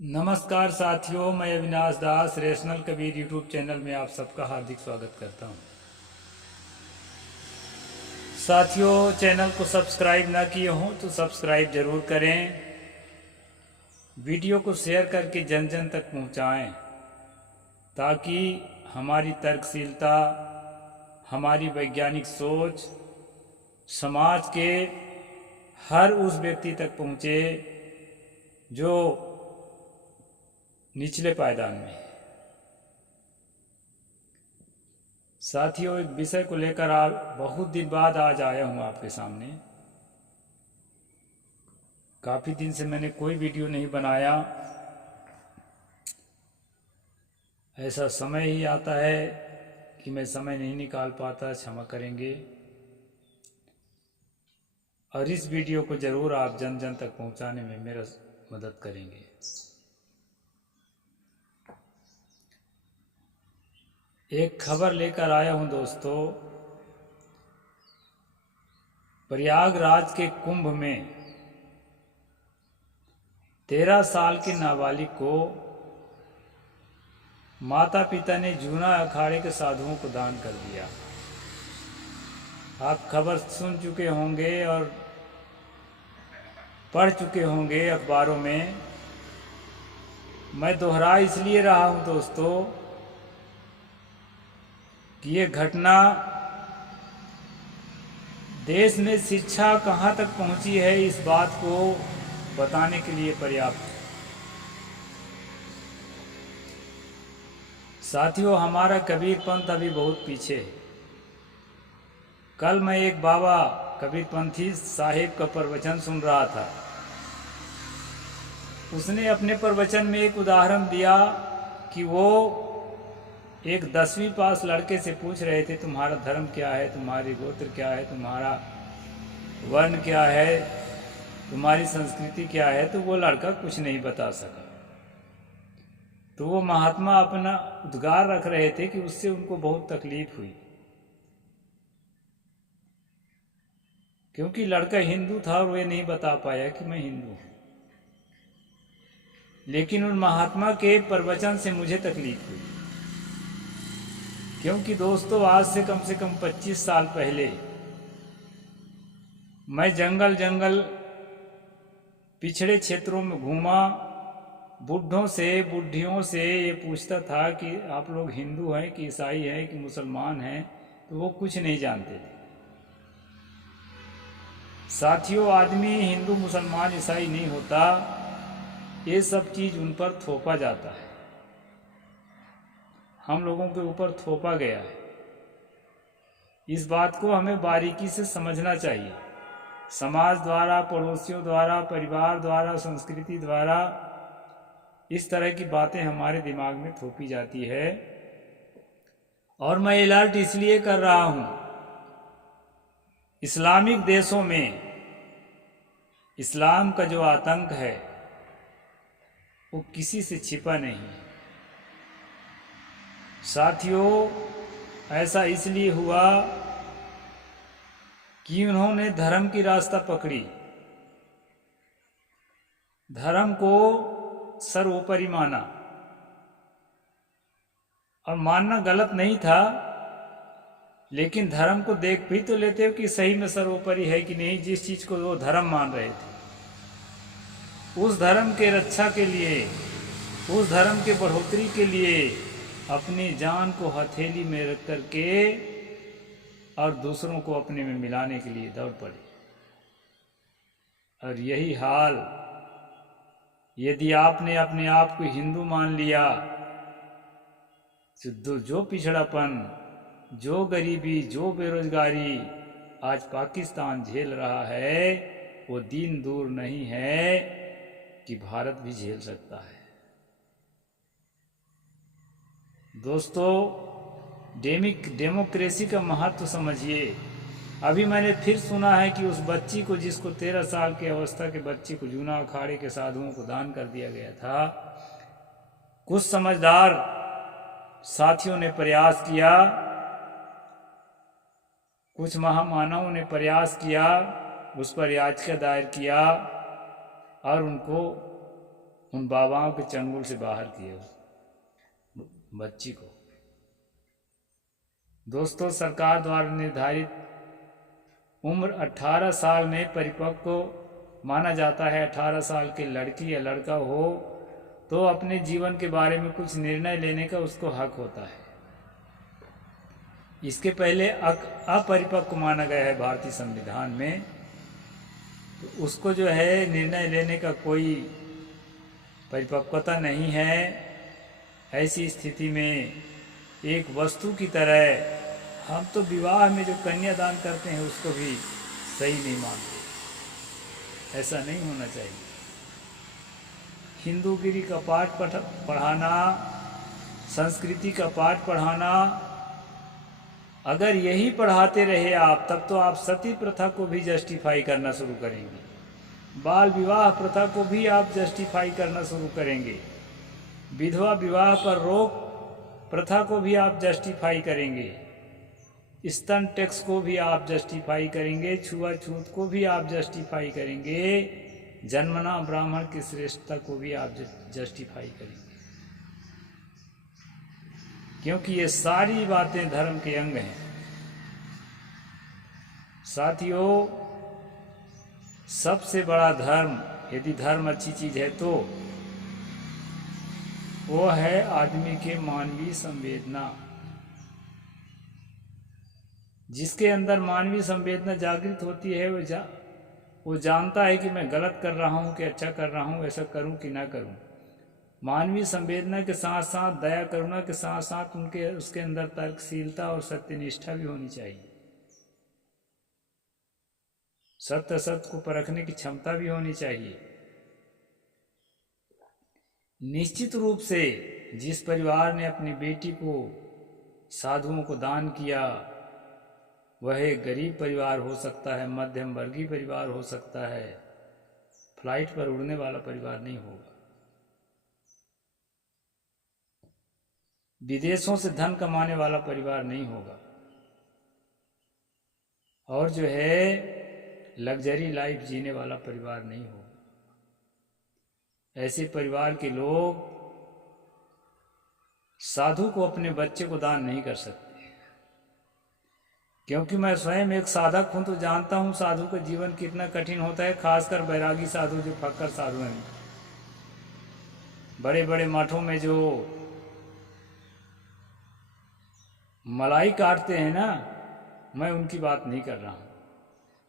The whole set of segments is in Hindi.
नमस्कार साथियों, मैं अविनाश दास रेशनल कबीर यूट्यूब चैनल में आप सबका हार्दिक स्वागत करता हूं। साथियों, चैनल को सब्सक्राइब ना किए हों तो सब्सक्राइब जरूर करें। वीडियो को शेयर करके जन जन तक पहुंचाएं ताकि हमारी तर्कशीलता, हमारी वैज्ञानिक सोच समाज के हर उस व्यक्ति तक पहुंचे जो निचले पायदान में है। साथियों, एक विषय को लेकर बहुत दिन बाद आज आया हूं आपके सामने। काफ़ी दिन से मैंने कोई वीडियो नहीं बनाया। ऐसा समय ही आता है कि मैं समय नहीं निकाल पाता, क्षमा करेंगे। और इस वीडियो को ज़रूर आप जन जन तक पहुंचाने में मेरा मदद करेंगे। एक खबर लेकर आया हूं दोस्तों। प्रयागराज के कुंभ में 13 साल के नाबालिग को माता पिता ने जूना अखाड़े के साधुओं को दान कर दिया। आप खबर सुन चुके होंगे और पढ़ चुके होंगे अखबारों में। मैं दोहरा इसलिए रहा हूं दोस्तों कि ये घटना देश में शिक्षा कहां तक पहुंची है इस बात को बताने के लिए पर्याप्त है। साथियों, हमारा कबीर पंथ अभी बहुत पीछे है। कल मैं एक बाबा कबीरपंथी साहिब का प्रवचन सुन रहा था। उसने अपने प्रवचन में एक उदाहरण दिया कि वो एक 10वीं पास लड़के से पूछ रहे थे, तुम्हारा धर्म क्या है, तुम्हारी गोत्र क्या है, तुम्हारा वर्ण क्या है, तुम्हारी संस्कृति क्या है। तो वो लड़का कुछ नहीं बता सका। तो वो महात्मा अपना उद्गार रख रहे थे कि उससे उनको बहुत तकलीफ हुई, क्योंकि लड़का हिंदू था और वे नहीं बता पाया कि मैं हिंदू हूं। लेकिन उन महात्मा के प्रवचन से मुझे तकलीफ हुई, क्योंकि दोस्तों आज से कम 25 साल पहले मैं जंगल जंगल पिछड़े क्षेत्रों में घूमा। बुढ़ों से बुढ़ियों से ये पूछता था कि आप लोग हिंदू हैं कि ईसाई हैं कि मुसलमान हैं, तो वो कुछ नहीं जानते थे। साथियों, आदमी हिंदू मुसलमान ईसाई नहीं होता, ये सब चीज़ उन पर थोपा जाता है, हम लोगों के ऊपर थोपा गया है। इस बात को हमें बारीकी से समझना चाहिए। समाज द्वारा, पड़ोसियों द्वारा, परिवार द्वारा, संस्कृति द्वारा इस तरह की बातें हमारे दिमाग में थोपी जाती है। और मैं अलर्ट इसलिए कर रहा हूं, इस्लामिक देशों में इस्लाम का जो आतंक है वो किसी से छिपा नहीं है। साथियों, ऐसा इसलिए हुआ कि उन्होंने धर्म की रास्ता पकड़ी, धर्म को सर्वोपरि माना। और मानना गलत नहीं था, लेकिन धर्म को देख भी तो लेते हो कि सही में सर्वोपरि है कि नहीं। जिस चीज को वो धर्म मान रहे थे, उस धर्म के रक्षा के लिए, उस धर्म के बढ़ोतरी के लिए अपनी जान को हथेली में रख करके और दूसरों को अपने में मिलाने के लिए दौड़ पड़े। और यही हाल यदि आपने अपने आप को हिंदू मान लिया, तो जो पिछड़ापन, जो गरीबी, जो बेरोजगारी आज पाकिस्तान झेल रहा है, वो दिन दूर नहीं है कि भारत भी झेल सकता है। दोस्तों, डेमोक्रेसी का महत्व समझिए। अभी मैंने फिर सुना है कि उस बच्ची को, जिसको 13 साल की अवस्था के बच्ची को जूना अखाड़े के साधुओं को दान कर दिया गया था, कुछ समझदार साथियों ने प्रयास किया, कुछ महामानवों ने प्रयास किया, उस पर याचिका दायर किया और उन बाबाओं के चंगुल से बाहर किए उस बच्ची को। दोस्तों, सरकार द्वारा निर्धारित उम्र 18 साल में परिपक्व माना जाता है। 18 साल के लड़की या लड़का हो तो अपने जीवन के बारे में कुछ निर्णय लेने का उसको हक होता है। इसके पहले अपरिपक्व माना गया है भारतीय संविधान में, तो उसको जो है निर्णय लेने का कोई परिपक्वता नहीं है। ऐसी स्थिति में एक वस्तु की तरह हम तो विवाह में जो कन्यादान करते हैं उसको भी सही नहीं मानते। ऐसा नहीं होना चाहिए। हिंदूगिरी का पाठ पढ़ाना, संस्कृति का पाठ पढ़ाना, अगर यही पढ़ाते रहे आप, तब तो आप सती प्रथा को भी जस्टिफाई करना शुरू करेंगे। बाल विवाह प्रथा को भी आप जस्टिफाई करना शुरू करेंगे। विधवा विवाह पर रोक प्रथा को भी आप जस्टिफाई करेंगे। स्तन टैक्स को भी आप जस्टिफाई करेंगे। छुआछूत को भी आप जस्टिफाई करेंगे। जन्मना ब्राह्मण की श्रेष्ठता को भी आप जस्टिफाई करेंगे, क्योंकि ये सारी बातें धर्म के अंग हैं। साथियों, सबसे बड़ा धर्म, यदि धर्म अच्छी चीज है तो वो है आदमी के मानवीय संवेदना। जिसके अंदर मानवीय संवेदना जागृत होती है वो जानता है कि मैं गलत कर रहा हूँ कि अच्छा कर रहा हूँ, ऐसा करूँ कि ना करूँ। मानवीय संवेदना के साथ साथ दया करुणा के साथ साथ उसके अंदर तर्कशीलता और सत्यनिष्ठा भी होनी चाहिए। सत्य असत्य को परखने की क्षमता भी होनी चाहिए। निश्चित रूप से जिस परिवार ने अपनी बेटी को साधुओं को दान किया वह एक गरीब परिवार हो सकता है, मध्यम वर्गीय परिवार हो सकता है, फ्लाइट पर उड़ने वाला परिवार नहीं होगा। विदेशों से धन कमाने वाला परिवार नहीं होगा, और जो है लग्जरी लाइफ जीने वाला परिवार नहीं होगा। ऐसे परिवार के लोग साधु को अपने बच्चे को दान नहीं कर सकते, क्योंकि मैं स्वयं एक साधक हूं तो जानता हूं साधु का जीवन कितना कठिन होता है। खासकर बैरागी साधु, जो फक्कर साधु हैं, बड़े बड़े मठों में जो मलाई काटते हैं ना, मैं उनकी बात नहीं कर रहा हूं।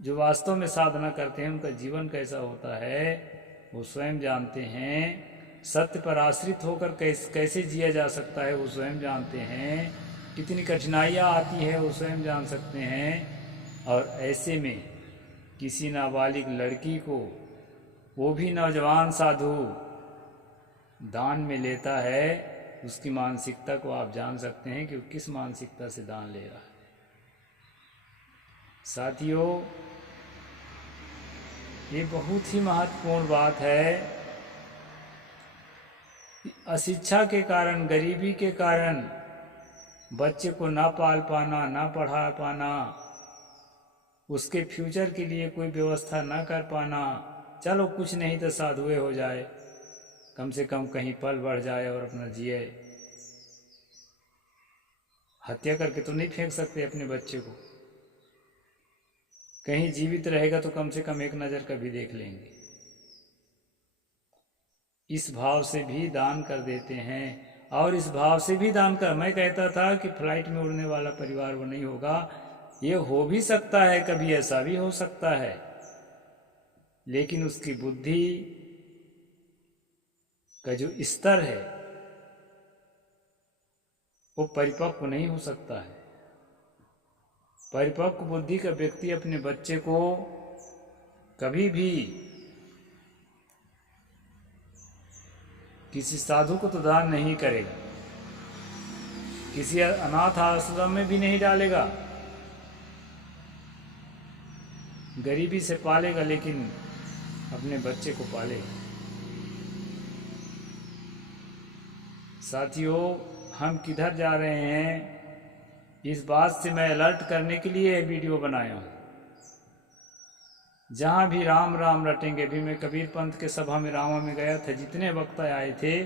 जो वास्तव में साधना करते हैं उनका जीवन कैसा होता है वो स्वयं जानते हैं। सत्य पर आश्रित होकर कैसे जिया जा सकता है वो स्वयं जानते हैं। कितनी कठिनाइयाँ आती है वो स्वयं जान सकते हैं। और ऐसे में किसी नाबालिग लड़की को, वो भी नौजवान साधु, दान में लेता है, उसकी मानसिकता को आप जान सकते हैं कि वो किस मानसिकता से दान ले रहा है। साथियों, ये बहुत ही महत्वपूर्ण बात है। अशिक्षा के कारण, गरीबी के कारण बच्चे को ना पाल पाना, ना पढ़ा पाना, उसके फ्यूचर के लिए कोई व्यवस्था ना कर पाना। चलो कुछ नहीं तो साधुए हो जाए, कम से कम कहीं पल बढ़ जाए और अपना जिए। हत्या करके तो नहीं फेंक सकते अपने बच्चे को। कहीं जीवित रहेगा तो कम से कम एक नज़र का भी देख लेंगे। इस भाव से भी दान कर देते हैं। और इस भाव से भी दान कर, मैं कहता था कि फ्लाइट में उड़ने वाला परिवार वो नहीं होगा। ये हो भी सकता है, कभी ऐसा भी हो सकता है, लेकिन उसकी बुद्धि का जो स्तर है वो परिपक्व नहीं हो सकता है। परिपक्व बुद्धि का व्यक्ति अपने बच्चे को कभी भी किसी साधु को तो दान नहीं करेगा, किसी अनाथ आश्रम में भी नहीं डालेगा, गरीबी से पालेगा, लेकिन अपने बच्चे को पालेगा। साथियों, हम किधर जा रहे हैं, इस बात से मैं अलर्ट करने के लिए यह वीडियो बनाया हूँ। जहाँ भी राम राम रटेंगे। अभी मैं कबीर पंथ के सभा में रामा में गया था, जितने वक्ता आए थे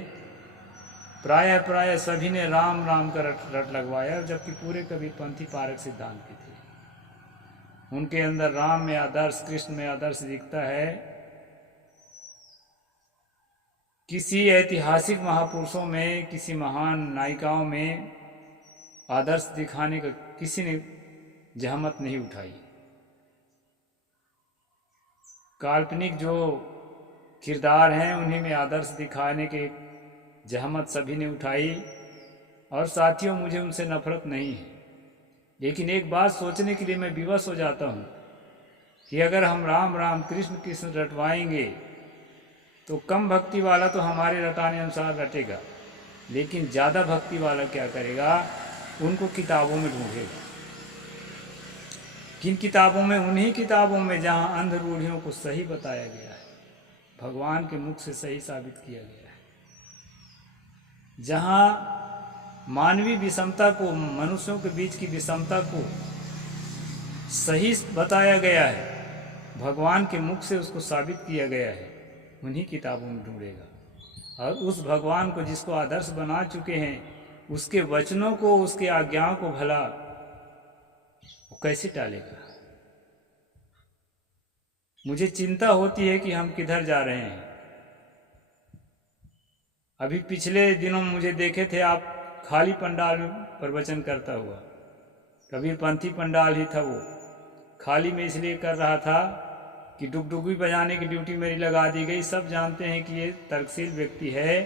प्राय सभी ने राम राम का रट लगवाया, जबकि पूरे कबीर पंथी पारक सिद्धांत के थे। उनके अंदर राम में आदर्श, कृष्ण में आदर्श दिखता है। किसी ऐतिहासिक महापुरुषों में, किसी महान नायिकाओं में आदर्श दिखाने का किसी ने जहमत नहीं उठाई। काल्पनिक जो किरदार हैं उन्हीं में आदर्श दिखाने के जहमत सभी ने उठाई। और साथियों, मुझे उनसे नफरत नहीं है, लेकिन एक बात सोचने के लिए मैं विवश हो जाता हूँ कि अगर हम राम राम कृष्ण कृष्ण रटवाएंगे तो कम भक्ति वाला तो हमारे रटाने अनुसार रटेगा, लेकिन ज़्यादा भक्ति वाला क्या करेगा, उनको किताबों में ढूंढेगा। किन किताबों में? उन्हीं किताबों में जहाँ अंध रूढ़ियों को सही बताया गया है, भगवान के मुख से सही साबित किया गया है, जहाँ मानवीय विषमता को, मनुष्यों के बीच की विषमता को सही बताया गया है, भगवान के मुख से उसको साबित किया गया है, उन्हीं किताबों में ढूंढेगा। और उस भगवान को जिसको आदर्श बना चुके हैं, उसके वचनों को, उसके आज्ञाओं को भला वो कैसे टालेगा? मुझे चिंता होती है कि हम किधर जा रहे हैं। अभी पिछले दिनों मुझे देखे थे आप खाली पंडाल में प्रवचन करता हुआ। कबीर पंथी पंडाल ही था वो। खाली में इसलिए कर रहा था कि डुगडुगी बजाने की ड्यूटी मेरी लगा दी गई। सब जानते हैं कि ये तर्कशील व्यक्ति है,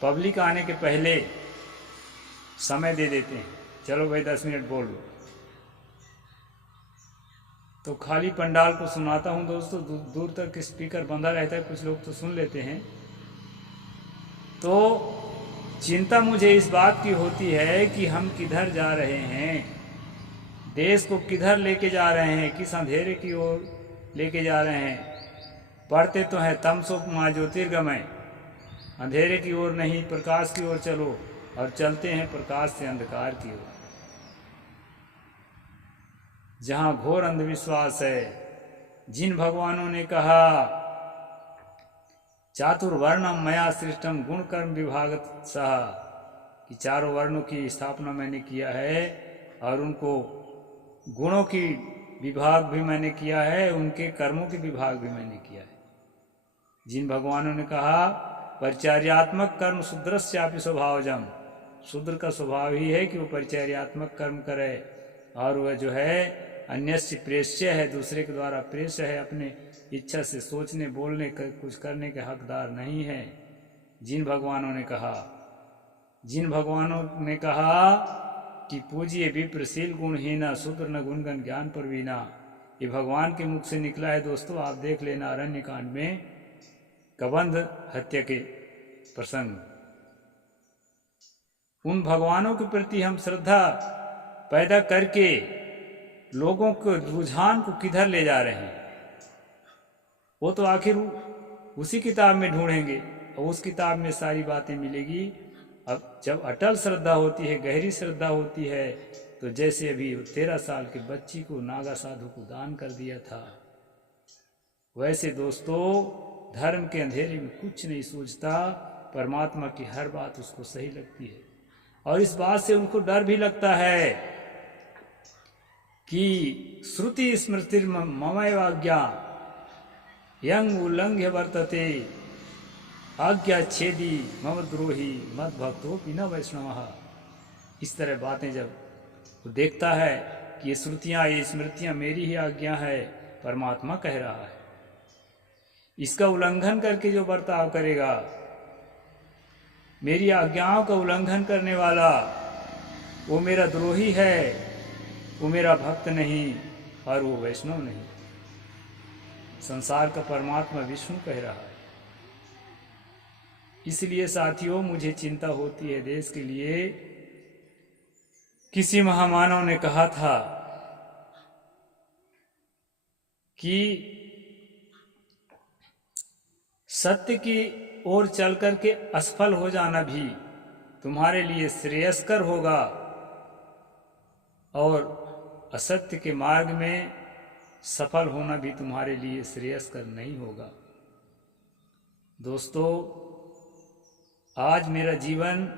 पब्लिक आने के पहले समय दे देते हैं, चलो भाई 10 मिनट बोल लो। तो खाली पंडाल को सुनाता हूँ दोस्तों, दूर तक स्पीकर बंधा रहता है, कुछ लोग तो सुन लेते हैं। तो चिंता मुझे इस बात की होती है कि हम किधर जा रहे हैं, देश को किधर लेके जा रहे हैं, किस अंधेरे की ओर लेके जा रहे हैं। पढ़ते तो हैं तमसो मा ज्योतिर्गमय, अंधेरे की ओर नहीं प्रकाश की ओर चलो, और चलते हैं प्रकाश से अंधकार की ओर। जहाँ घोर अंधविश्वास है, जिन भगवानों ने कहा चातुर्वर्णम मया सृष्टम गुण कर्म विभागत सह, कि चारों वर्णों की स्थापना मैंने किया है और उनको गुणों की विभाग भी मैंने किया है, उनके कर्मों के विभाग भी मैंने किया है। जिन भगवानों ने कहा परिचर्यात्मक कर्म शूद्रस्यापि स्वभावजम, शूद्र का स्वभाव ही है कि वो परिचर्यात्मक कर्म करे, और वह जो है अन्यस्य प्रेष्य है, दूसरे के द्वारा प्रेष्य है, अपने इच्छा से सोचने बोलने कुछ करने के हकदार नहीं है। जिन भगवानों ने कहा कि पूजिए विप्रशील गुणहीना शूद्र न गुणगण ज्ञान परवीना, ये भगवान के मुख से निकला है दोस्तों। आप देख लेना अरण्य कांड में कबंध हत्या के प्रसंग। उन भगवानों के प्रति हम श्रद्धा पैदा करके लोगों को रुझान को किधर ले जा रहे हैं, वो तो आखिर उसी किताब में ढूंढेंगे और उस किताब में सारी बातें मिलेगी। अब जब अटल श्रद्धा होती है, गहरी श्रद्धा होती है, तो जैसे अभी 13 साल के बच्ची को नागा साधु को दान कर दिया था, वैसे दोस्तों धर्म के अंधेरे में कुछ नहीं सूझता, परमात्मा की हर बात उसको सही लगती है। और इस बात से उनको डर भी लगता है कि श्रुति स्मृति ममैव आज्ञा यंग उल्लंघ्य वर्तते आज्ञा छेदी मम द्रोही मद भक्तो बिना वैष्णव। इस तरह बातें जब वो देखता है कि ये श्रुतियाँ, ये स्मृतियाँ मेरी ही आज्ञा है, परमात्मा कह रहा है, इसका उल्लंघन करके जो बर्ताव करेगा, मेरी आज्ञाओं का उल्लंघन करने वाला, वो मेरा द्रोही है, वो मेरा भक्त नहीं और वो वैष्णव नहीं। संसार का परमात्मा विष्णु कह रहा है। इसलिए साथियों मुझे चिंता होती है देश के लिए। किसी महामानव ने कहा था कि सत्य की ओर चल करके असफल हो जाना भी तुम्हारे लिए श्रेयस्कर होगा, और असत्य के मार्ग में सफल होना भी तुम्हारे लिए श्रेयस्कर नहीं होगा। दोस्तों, आज मेरा जीवन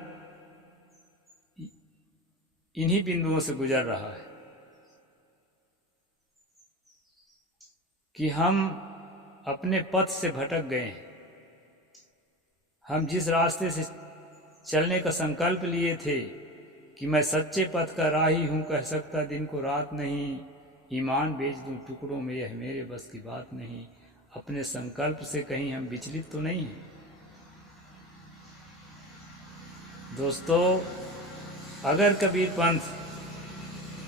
इन्हीं बिंदुओं से गुजर रहा है कि हम अपने पथ से भटक गए हैं। हम जिस रास्ते से चलने का संकल्प लिए थे कि मैं सच्चे पथ का राही हूँ, कह सकता दिन को रात नहीं, ईमान बेच दूँ टुकड़ों में, यह मेरे बस की बात नहीं, अपने संकल्प से कहीं हम विचलित तो नहीं हैं। दोस्तों, अगर कबीर पंथ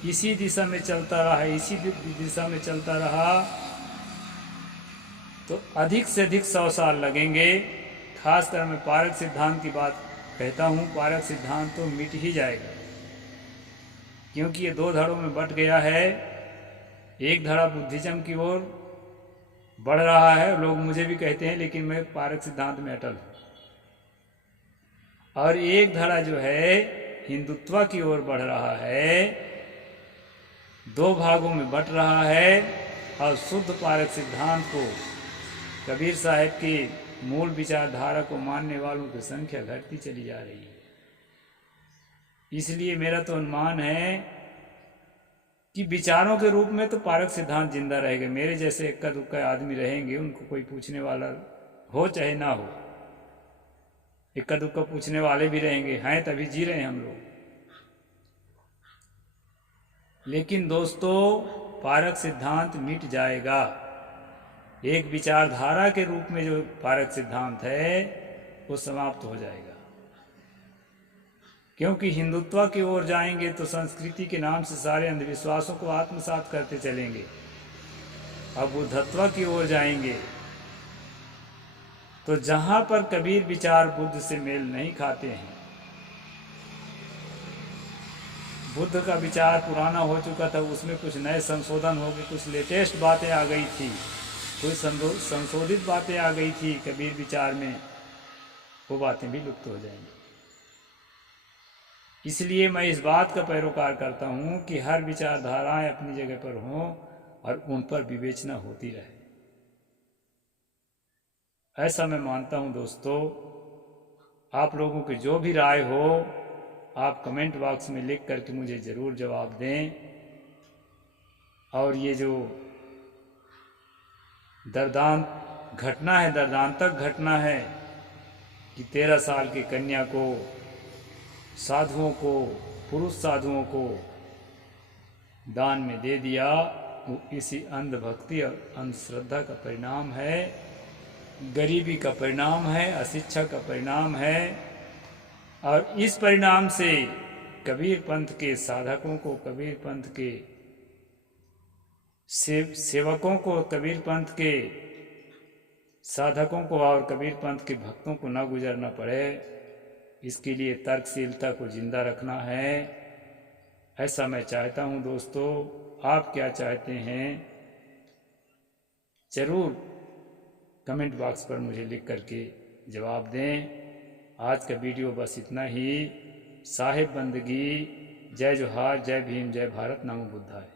इसी दिशा में चलता रहा, इसी दिशा में चलता रहा, तो अधिक से अधिक 100 साल लगेंगे। खासकर मैं पारक सिद्धांत की बात कहता हूँ। पारक सिद्धांत तो मिट ही जाएगा, क्योंकि ये 2 धड़ों में बट गया है। एक धड़ा बुद्धिज्म की ओर बढ़ रहा है, लोग मुझे भी कहते हैं, लेकिन मैं पारक सिद्धांत में अटल हूँ। और एक धड़ा जो है हिंदुत्व की ओर बढ़ रहा है, 2 भागों में बट रहा है। और शुद्ध पारक सिद्धांत को, कबीर साहब की मूल विचारधारा को मानने वालों की संख्या घटती चली जा रही है। इसलिए मेरा तो अनुमान है कि विचारों के रूप में तो पारक सिद्धांत जिंदा रहेगा। मेरे जैसे इक्का दुक्का आदमी रहेंगे, उनको कोई पूछने वाला हो चाहे ना हो, इक्का दुक्का पूछने वाले भी रहेंगे, हैं तभी जी रहे हैं हम लोग। लेकिन दोस्तों, पारक सिद्धांत मिट जाएगा। एक विचारधारा के रूप में जो पारक सिद्धांत है वो समाप्त हो जाएगा, क्योंकि हिंदुत्व की ओर जाएंगे तो संस्कृति के नाम से सारे अंधविश्वासों को आत्मसात करते चलेंगे। अब बुद्धत्व की ओर जाएंगे तो जहां पर कबीर विचार बुद्ध से मेल नहीं खाते हैं, बुद्ध का विचार पुराना हो चुका था, उसमें कुछ नए संशोधन हो गए, कुछ लेटेस्ट बातें आ गई थी, कुछ संशोधित बातें आ गई थी कबीर विचार में, वो बातें भी लुप्त हो जाएंगी। इसलिए मैं इस बात का पैरोकार करता हूँ कि हर विचारधाराएं अपनी जगह पर हों और उन पर विवेचना होती रहे। ऐसा मैं मानता हूँ। दोस्तों, आप लोगों की जो भी राय हो, आप कमेंट बॉक्स में लिख करके मुझे ज़रूर जवाब दें। और ये जो दर्दांत घटना है, दर्दांतक घटना है कि 13 साल की कन्या को, साधुओं को, पुरुष साधुओं को दान में दे दिया, वो इसी अंधभक्ति और अंधश्रद्धा का परिणाम है, गरीबी का परिणाम है, अशिक्षा का परिणाम है। और इस परिणाम से कबीर पंथ के साधकों को, कबीर पंथ के सेवकों को, कबीर पंथ के साधकों को और कबीर पंथ के भक्तों को न गुजरना पड़े, इसके लिए तर्कशीलता को जिंदा रखना है। ऐसा मैं चाहता हूं। दोस्तों, आप क्या चाहते हैं, जरूर कमेंट बॉक्स पर मुझे लिख करके जवाब दें। आज का वीडियो बस इतना ही। साहिब बंदगी। जय जोहार, जय भीम, जय भारत, नमो बुद्धाय।